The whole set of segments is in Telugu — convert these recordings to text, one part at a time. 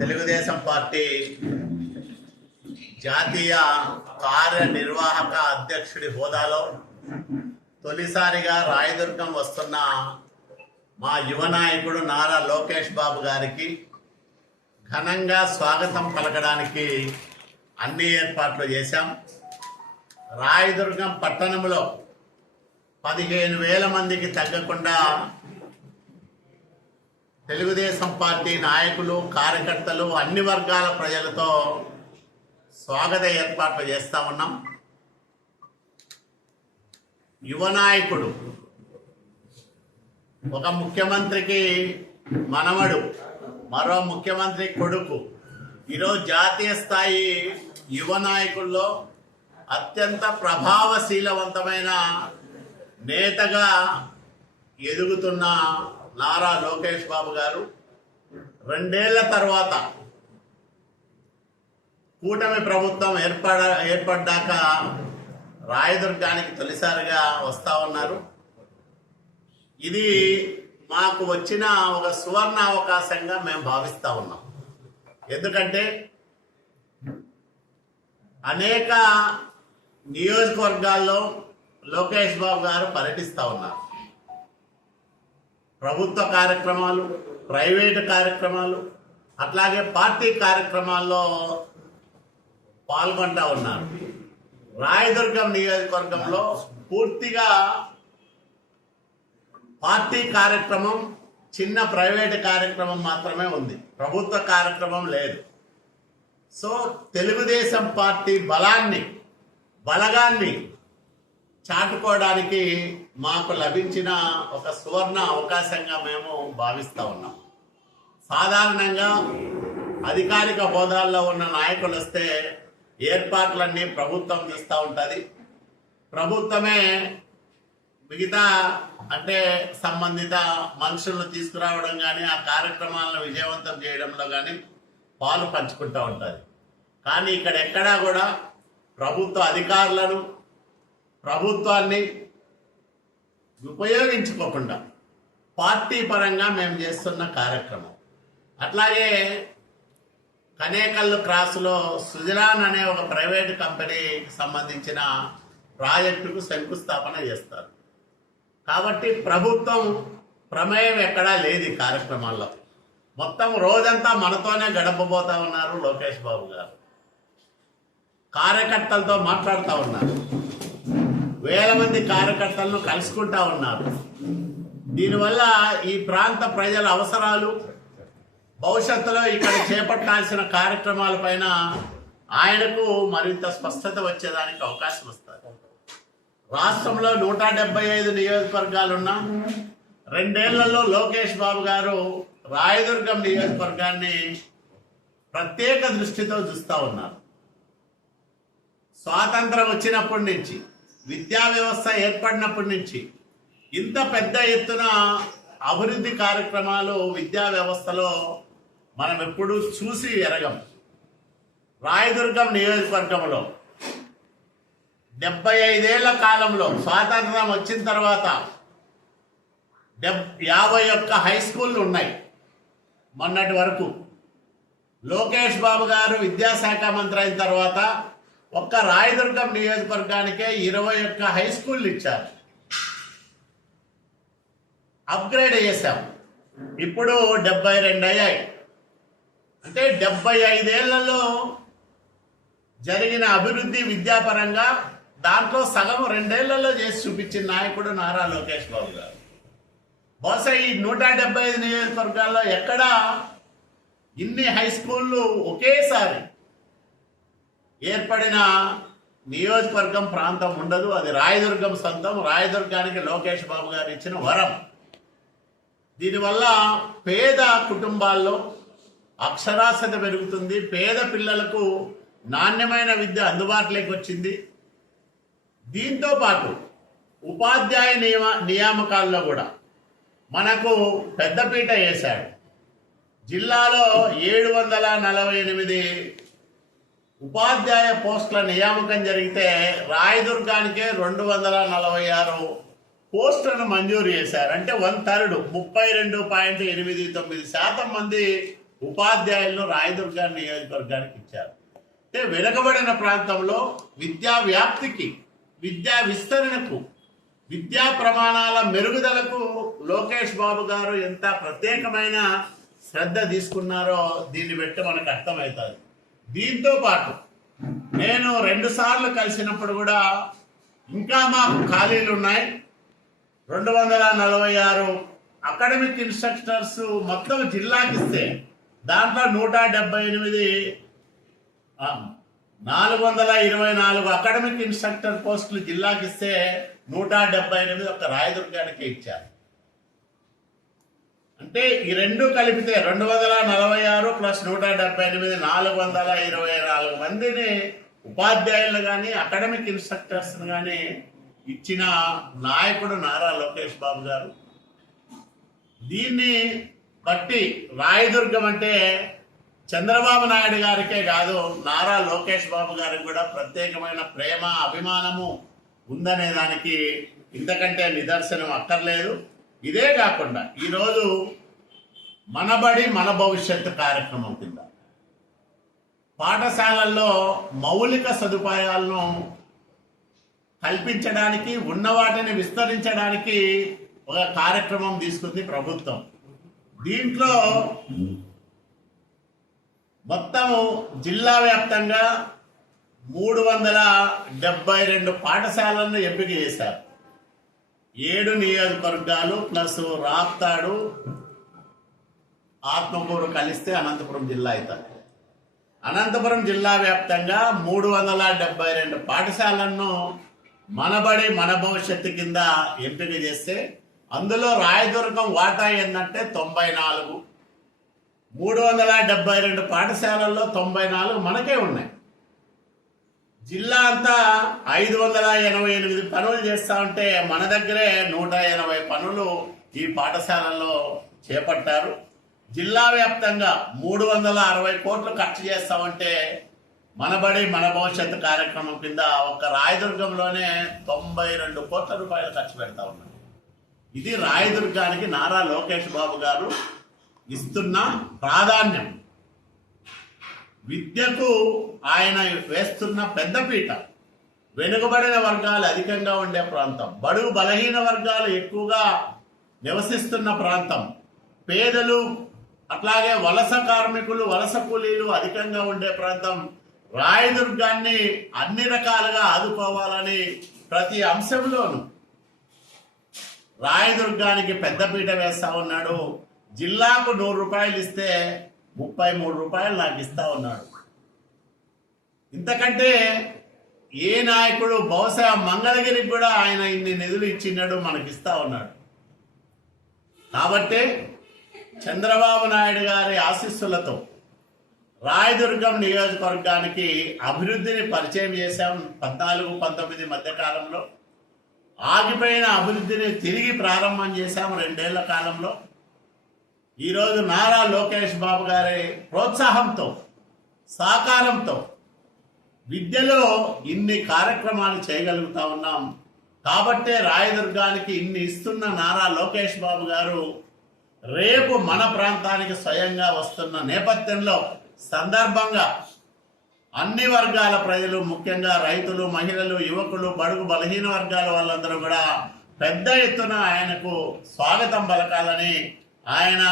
తెలుగుదేశం పార్టీ జాతీయ కార్యనిర్వాహక అధ్యక్షుడి హోదాలో తొలిసారిగా రాయదుర్గం వస్తున్న మా యువ నాయకుడు నారా లోకేష్ బాబు గారికి ఘనంగా స్వాగతం పలకడానికి అన్ని ఏర్పాట్లు చేశాం. రాయదుర్గం పట్టణంలో 15,000 మందికి తగ్గకుండా తెలుగుదేశం పార్టీ నాయకులు, కార్యకర్తలు, అన్ని వర్గాల ప్రజలతో స్వాగత ఏర్పాట్లు చేస్తా ఉన్నాం. యువ నాయకుడు, ఒక ముఖ్యమంత్రికి మనవడు, మరో ముఖ్యమంత్రి కొడుకు, ఈరోజు జాతీయ స్థాయి యువ నాయకుల్లో అత్యంత ప్రభావశీలవంతమైన నేతగా ఎదుగుతున్న నారా లోకేష్ బాబు గారు 2 ఏళ్ల తర్వాత కూటమి ప్రభుత్వం ఏర్పడ్డాక రాయదుర్గానికి తొలిసారిగా వస్తా ఉన్నారు. ఇది మాకు వచ్చిన ఒక సువర్ణ అవకాశంగా మేము భావిస్తా ఉన్నాం. ఎందుకంటే అనేక నియోజకవర్గాల్లో లోకేష్ బాబు గారు పర్యటిస్తూ ఉన్నారు. ప్రభుత్వ కార్యక్రమాలు, ప్రైవేటు కార్యక్రమాలు, అట్లాగే పార్టీ కార్యక్రమాల్లో పాల్గొంటూ ఉన్నారు. రాయదుర్గం నియోజకవర్గంలో పూర్తిగా పార్టీ కార్యక్రమం, చిన్న ప్రైవేటు కార్యక్రమం మాత్రమే ఉంది, ప్రభుత్వ కార్యక్రమం లేదు. సో తెలుగుదేశం పార్టీ బలగాన్ని చాటుకోవడానికి మాకు లభించిన ఒక సువర్ణ అవకాశంగా మేము భావిస్తూ ఉన్నాం. సాధారణంగా అధికారిక హోదాల్లో ఉన్న నాయకులు వస్తే ఏర్పాట్లన్నీ ప్రభుత్వం చేస్తూ ఉంటుంది. ప్రభుత్వమే మిగతా అంటే సంబంధిత మనుషులను తీసుకురావడం కానీ, ఆ కార్యక్రమాలను విజయవంతం చేయడంలో కానీ పాలు పంచుకుంటూ ఉంటుంది. కానీ ఇక్కడ ఎక్కడా కూడా ప్రభుత్వ అధికారులను, ప్రభుత్వాన్ని ఉపయోగించుకోకుండా పార్టీ పరంగా మేము చేస్తున్న కార్యక్రమం. అట్లాగే కనేకల్లు క్రాస్లో సుజలాన్ అనే ఒక ప్రైవేటు కంపెనీకి సంబంధించిన ప్రాజెక్టుకు శంకుస్థాపన చేస్తారు. కాబట్టి ప్రభుత్వం ప్రమేయం ఎక్కడా లేదు ఈ కార్యక్రమాల్లో. మొత్తం రోజంతా మనతోనే గడపబోతా ఉన్నారు లోకేష్ బాబు గారు. కార్యకర్తలతో మాట్లాడుతూ ఉన్నారు, 1000 మంది కార్యకర్తలను కలుసుకుంటా ఉన్నారు. దీనివల్ల ఈ ప్రాంత ప్రజల అవసరాలు, భవిష్యత్తులో ఇక్కడ చేపట్టాల్సిన కార్యక్రమాలపైన ఆయనకు మరింత స్పష్టత వచ్చేదానికి అవకాశం వస్తుంది. రాష్ట్రంలో 175 నియోజకవర్గాలున్నా 2 ఏళ్లలో లోకేష్ బాబు గారు రాయదుర్గం నియోజకవర్గాన్ని ప్రత్యేక దృష్టితో చూస్తూ ఉన్నారు. స్వాతంత్రం వచ్చినప్పటి నుంచి, విద్యా వ్యవస్థ ఏర్పడినప్పటి నుంచి ఇంత పెద్ద ఎత్తున అభివృద్ధి కార్యక్రమాలు విద్యా వ్యవస్థలో మనం ఎప్పుడూ చూసి ఎరగం. రాయదుర్గం నియోజకవర్గంలో 75 ఏళ్ల కాలంలో, స్వాతంత్రం వచ్చిన తర్వాత 51 హై స్కూళ్ళు ఉన్నాయి. మొన్నటి వరకు లోకేష్ బాబు గారు విద్యాశాఖ మంత్రి అయిన తర్వాత ఒక్క రాయదుర్గం నియోజకవర్గానికే 21 హై స్కూళ్ళు ఇచ్చారు. అప్గ్రేడ్ చేశాం. ఇప్పుడు 72 అయ్యాయి. అంటే 75 ఏళ్లలో జరిగిన అభివృద్ధి విద్యాపరంగా దాంట్లో సగం 2 ఏళ్లలో చేసి చూపించిన నాయకుడు నారా లోకేష్ బాబు గారు. బహుశా ఈ 175 నియోజకవర్గాల్లో ఎక్కడా ఇన్ని హై స్కూళ్ళు ఒకేసారి ఏర్పడిన నియోజకవర్గం, ప్రాంతం ఉండదు. అది రాయదుర్గం సొంతం. రాయదుర్గానికి లోకేష్ బాబు గారు ఇచ్చిన వరం. దీనివల్ల పేద కుటుంబాల్లో అక్షరాస్యత పెరుగుతుంది, పేద పిల్లలకు నాణ్యమైన విద్య అందుబాటులోకి వచ్చింది. దీంతో పాటు ఉపాధ్యాయ నియామకాల్లో కూడా మనకు పెద్దపీట వేశాడు. జిల్లాలో 748 ఉపాధ్యాయ పోస్టుల నియామకం జరిగితే రాయదుర్గానికే 246 పోస్టులను మంజూరు చేశారు. అంటే 1/3 32.89% మంది ఉపాధ్యాయులను రాయదుర్గ నియోజకవర్గానికి ఇచ్చారు. అంటే వెనుకబడిన ప్రాంతంలో విద్యా వ్యాప్తికి, విద్యా విస్తరణకు, విద్యా ప్రమాణాల మెరుగుదలకు లోకేష్ బాబు గారు ఎంత ప్రత్యేకమైన శ్రద్ధ తీసుకున్నారో దీన్ని బట్టి మనకు అర్థమవుతుంది. దీంతో పాటు నేను 2 సార్లు కలిసినప్పుడు కూడా ఇంకా మాకు ఖాళీలు ఉన్నాయి. 246 అకాడమిక్ ఇన్స్ట్రక్టర్స్ మొత్తం జిల్లాకి ఇస్తే దాంట్లో 178 424 అకాడమిక్ ఇన్స్ట్రక్టర్ పోస్టులు జిల్లాకి ఇస్తే 178 ఒక రాయదుర్గానికి ఇచ్చారు. అంటే ఈ రెండు కలిపితే 246 ప్లస్ 178 424 మందిని ఉపాధ్యాయులు కానీ అకాడమిక్ ఇన్స్ట్రక్టర్స్ కానీ ఇచ్చిన నాయకుడు నారా లోకేష్ బాబు గారు. దీన్ని బట్టి రాయదుర్గం అంటే చంద్రబాబు నాయుడు గారికే కాదు, నారా లోకేష్ బాబు గారికి కూడా ప్రత్యేకమైన ప్రేమ, అభిమానము ఉందనే దానికి ఇంతకంటే నిదర్శనం అక్కర్లేదు. ఇదే కాకుండా ఈరోజు మనబడి మన భవిష్యత్తు కార్యక్రమం కింద పాఠశాలల్లో మౌలిక సదుపాయాలను కల్పించడానికి, ఉన్న వాటిని విస్తరించడానికి ఒక కార్యక్రమం తీసుకుంది ప్రభుత్వం. దీంట్లో మొత్తం జిల్లా వ్యాప్తంగా 372 పాఠశాలలను ఎంపిక చేశారు. 7 నియోజకవర్గాలు ప్లస్ రాప్తాడు, ఆత్మకూరు కలిస్తే అనంతపురం జిల్లా అవుతుంది. అనంతపురం జిల్లా వ్యాప్తంగా 372 పాఠశాలలను మనబడి మన భవిష్యత్తు కింద ఎంపిక చేస్తే అందులో రాయదుర్గం వాటా ఏంటంటే 94. 372 పాఠశాలల్లో 94 మనకే ఉన్నాయి. జిల్లా అంతా 588 పనులు చేస్తా ఉంటే మన దగ్గరే 180 పనులు ఈ పాఠశాలల్లో చేపట్టారు. జిల్లా వ్యాప్తంగా 360 కోట్లు ఖర్చు చేస్తామంటే మనబడి మన భవిష్యత్తు కార్యక్రమం కింద ఒక రాయదుర్గంలోనే 92 కోట్ల రూపాయలు ఖర్చు పెడతా ఉన్నారు. ఇది రాయదుర్గానికి నారా లోకేష్ బాబు గారు ఇస్తున్న ప్రాధాన్యం, విద్యకు ఆయన వేస్తున్న పెద్దపీట. వెనుకబడిన వర్గాలు అధికంగా ఉండే ప్రాంతం, బడుగు బలహీన వర్గాలు ఎక్కువగా నివసిస్తున్న ప్రాంతం, పేదలు అట్లాగే వలస కార్మికులు, వలస కూలీలు అధికంగా ఉండే ప్రాంతం. రాయదుర్గాన్ని అన్ని రకాలుగా ఆదుకోవాలని ప్రతి అంశంలోనూ రాయదుర్గానికి పెద్దపీట వేస్తా ఉన్నాడు. జిల్లాకు 100 రూపాయలు ఇస్తే 33 రూపాయలు నాకు ఇస్తా ఉన్నాడు. ఇంతకంటే ఏ నాయకుడు, బహుశా మంగళగిరికి కూడా ఆయన ఇన్ని నిధులు ఇచ్చినాడు, మనకిస్తా ఉన్నాడు. కాబట్టి చంద్రబాబు నాయుడు గారి ఆశీస్సులతో రాయదుర్గం నియోజకవర్గానికి అభివృద్ధిని పరిచయం చేశాం. 14-19 మధ్య కాలంలో ఆగిపోయిన అభివృద్ధిని తిరిగి ప్రారంభం చేశాం 2 ఏళ్ల కాలంలో. ఈరోజు నారా లోకేష్ బాబు గారి ప్రోత్సాహంతో, సహకారంతో విద్యలో ఇన్ని కార్యక్రమాలు చేయగలుగుతా ఉన్నాం. కాబట్టే రాయదుర్గానికి ఇన్ని ఇస్తున్న నారా లోకేష్ బాబు గారు రేపు మన ప్రాంతానికి స్వయంగా వస్తున్న నేపథ్యంలో సందర్భంగా అన్ని వర్గాల ప్రజలు, ముఖ్యంగా రైతులు, మహిళలు, యువకులు, బడుగు బలహీన వర్గాల వాళ్ళందరూ కూడా పెద్ద ఎత్తున ఆయనకు స్వాగతం పలకాలని, ఆయన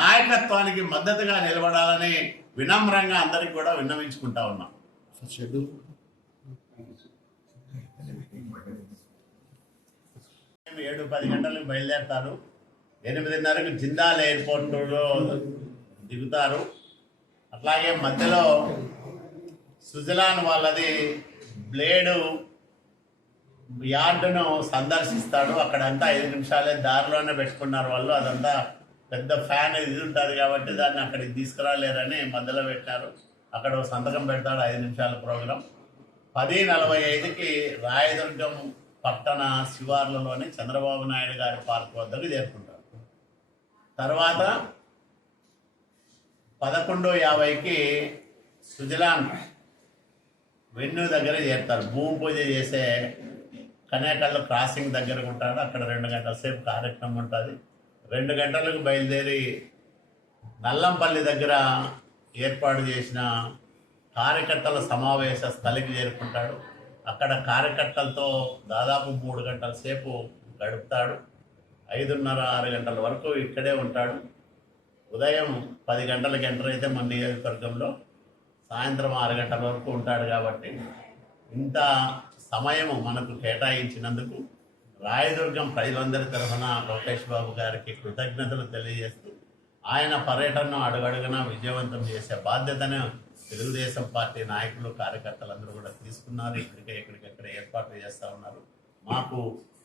నాయకత్వానికి మద్దతుగా నిలబడాలని వినమ్రంగా అందరికి కూడా విన్నవించుకుంటా ఉన్నాం. 7-10 గంటలకు బయలుదేరతారు. 8:30కు జిందాల్ ఎయిర్పోర్టులో దిగుతారు. అట్లాగే మధ్యలో సుజలాన్ వాళ్ళది బ్లేడు యార్డును సందర్శిస్తాడు. అక్కడంతా 5 నిమిషాలే దారిలోనే పెట్టుకున్నారు వాళ్ళు. అదంతా పెద్ద ఫ్యాన్ ఇది ఉంటుంది కాబట్టి దాన్ని అక్కడికి తీసుకురాలేరని మధ్యలో పెట్టారు. అక్కడ సంతకం పెడతాడు. 5 నిమిషాల ప్రోగ్రాం. 10:45కి రాయదుర్గం పట్టణ శివార్లలోని చంద్రబాబు నాయుడు గారి పార్క్ వద్దకు చేరుకుంటారు. తర్వాత 11:50కి సుజలాన్ వెన్యూ దగ్గర చేరుతారు. భూమి పూజ చేసే కనేకల్లో క్రాసింగ్ దగ్గర ఉంటాడు. అక్కడ 2 గంటల సేపు కార్యక్రమం ఉంటుంది. 2 గంటలకు బయలుదేరి నల్లంపల్లి దగ్గర ఏర్పాటు చేసిన కార్యకర్తల సమావేశ స్థలికి చేరుకుంటాడు. అక్కడ కార్యకర్తలతో దాదాపు 3 గంటల సేపు గడుపుతాడు. 5:30-6 గంటల వరకు ఇక్కడే ఉంటాడు. ఉదయం 10 గంటలకు ఎంటర్ అయితే మన నియోజకవర్గంలో సాయంత్రం 6 గంటల వరకు ఉంటాడు. కాబట్టి ఇంత సమయం మనకు కేటాయించినందుకు రాయదుర్గం ప్రజలందరి తరఫున లోకేష్ బాబు గారికి కృతజ్ఞతలు తెలియజేస్తూ ఆయన పర్యటనను అడుగడుగునా విజయవంతం చేసే బాధ్యతను తెలుగుదేశం పార్టీ నాయకులు కార్యకర్తలందరూ కూడా తీసుకున్నారు. ఇప్పటికే ఎక్కడికెక్కడ ఏర్పాట్లు చేస్తూ ఉన్నారు. మాకు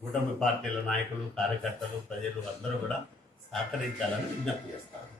కూటమి పార్టీల నాయకులు కార్యకర్తలు ప్రజలు అందరూ కూడా సహకరించాలని విజ్ఞప్తి చేస్తారు.